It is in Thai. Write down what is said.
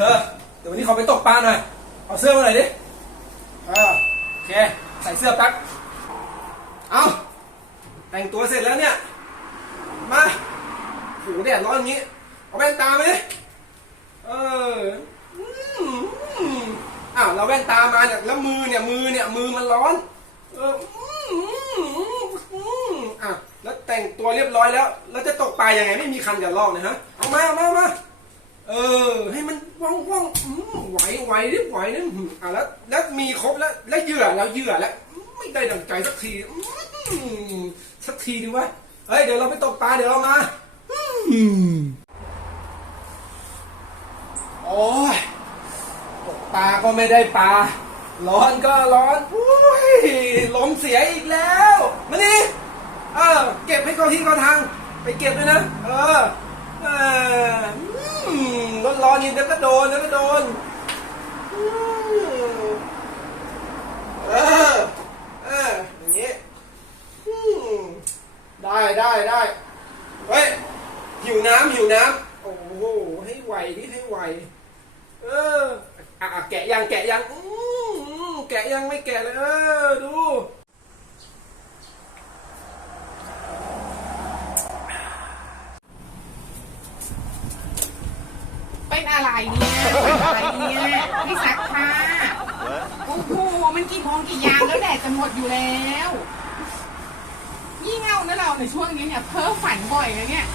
เธอ เดี๋ยววันนี้ขอไปตกปลาหน่อย เอาเสื้อมาหน่อยดิเออโอเค ใส่เสื้อแป๊บ เอาแต่งตัวเสร็จแล้วเนี่ย มาโหแดดร้อนอย่างนี้ เอาแว่นตามาดิ เอออืมอืมอ้าวเราแว่นตามาเนี่ย แล้วมือเนี่ย มือเนี่ย มือมันร้อน เอออืมอืมอืมอะแล้วแต่งตัวเรียบร้อยแล้ว แล้วจะตกปลายังไง ไม่มีคันอย่าลอกนะฮะ เอามาเอามาเอามา เออ ให้มันว่องว่องอืม ไหวหวดิไหวดิอืมอะแล้วแล้วมีครบแล้ว แล้วเหยื่อแล้วเหยื่อแล้ว ไม่ได้ดังใจสักทีสักทีดีวะเฮ้ยเดี๋ยวเราไปตกปลาเดี๋ยวเรามาโอ้ยตกปลาก็ไม่ได้ปลาร้อนก็ร้อนอุ้ยลมเสียอีกแล้วมานี่เออเก็บให้เข้าที่เข้าทาง ไปเก็บด้วยนะเออเออร้อนร้อนนี่เดี๋ยวก็โดนเดี๋ยวก็โดน เออ เออ อย่างนี้ได้ได้ได้เฮ้ย หิวน้ำหิวน้ำโอ้โห ให้ไวดิให้ไว เออ อะแกะยังแกะยังอืมแกะยังไม่แกะเลย เออ ดูเป็นอะไรเนี่ยเป็นอะไรเนี่ย ให้ซักผ้าโอ้โห มันกี่โมงกี่ยามแล้วแดดจะหมดอยู่แล้วยี่เง่านะเราในช่วงนี้เนี่ย เพ้อฝันบ่อยนะเนี่ย